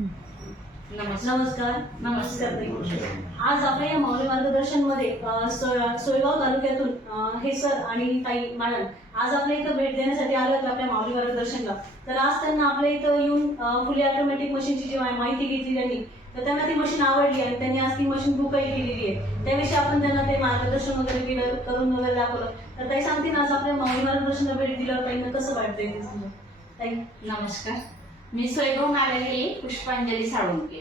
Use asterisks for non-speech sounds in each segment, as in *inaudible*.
नमस्कार नमस्कार आज आपल्या या माऊली मार्गदर्शन मध्ये सोयगाव तालुक्यातून हे सर आणि ताई मॅडम आज आपल्या इथं भेट देण्यासाठी आलं होते आपल्या माऊली मार्गदर्शनला तर आज त्यांना आपल्या इथं येऊन फुली ऑटोमॅटिक मशीनची जी माहिती घेतली त्यांनी तर त्यांना ती मशीन आवडली आणि त्यांनी आज ती मशीन बुकही केलेली आहे त्याविषयी आपण त्यांना ते मार्गदर्शन वगैरे केलं करून वगैरे दाखवलं तर ताई सांगते ना आज आपल्या माऊली मार्गदर्शनला भेट दिल्यावर ताईंना कसं वाटतंय ताई नमस्कार मी सोयगावून आलेली पुष्पांजली साळुंके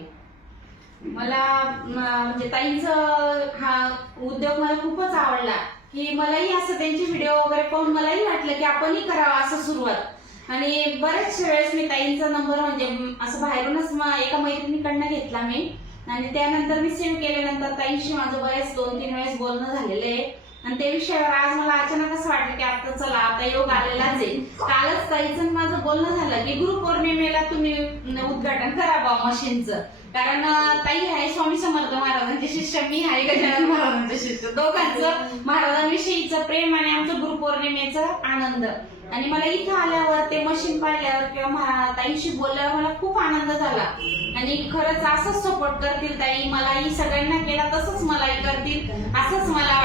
मला म्हणजे ताईंचं हा उद्योग मला खूपच आवडला की मलाही असं त्यांची व्हिडिओ वगैरे पाहून मलाही वाटलं की आपणही करावं असं सुरुवात आणि बऱ्याच वेळेस मी ताईंचा नंबर म्हणजे असं बाहेरूनच एका मैत्रिणीकडनं घेतला मी आणि त्यानंतर मी सेव्ह केल्यानंतर ताईंशी माझं बऱ्याच दोन तीन वेळेस बोलणं झालेलं आहे आणि त्या विषयावर आज मला अचानक असं वाटलं की आता चला आता योग आलेलाच आहे कालच ताईचं बोलणं झालं की गुरुपौर्णिमेला तुम्ही उद्घाटन करा बा मशीनचं कारण ताई आहे स्वामी समर्थ महाराजांचे शिष्य मी आहे गजानन महाराजांचे शिष्य दोघांचं महाराजांविषयीचं प्रेम आणि आमचं गुरुपौर्णिमेचा आनंद आणि मला इथं आल्यावर ते मशीन पाहिल्यावर किंवा ताईशी बोलल्यावर मला खूप आनंद झाला आणि खरंच असंच सपोर्ट करतील ताई मलाही सगळ्यांना केला तसंच मलाही करतील असंच मला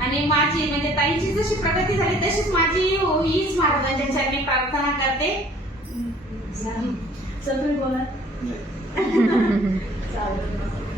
आणि माझी म्हणजे ताईची जशी प्रगती झाली तशीच माझी हीच महाराजांच्या मी प्रार्थना करते बोला *laughs*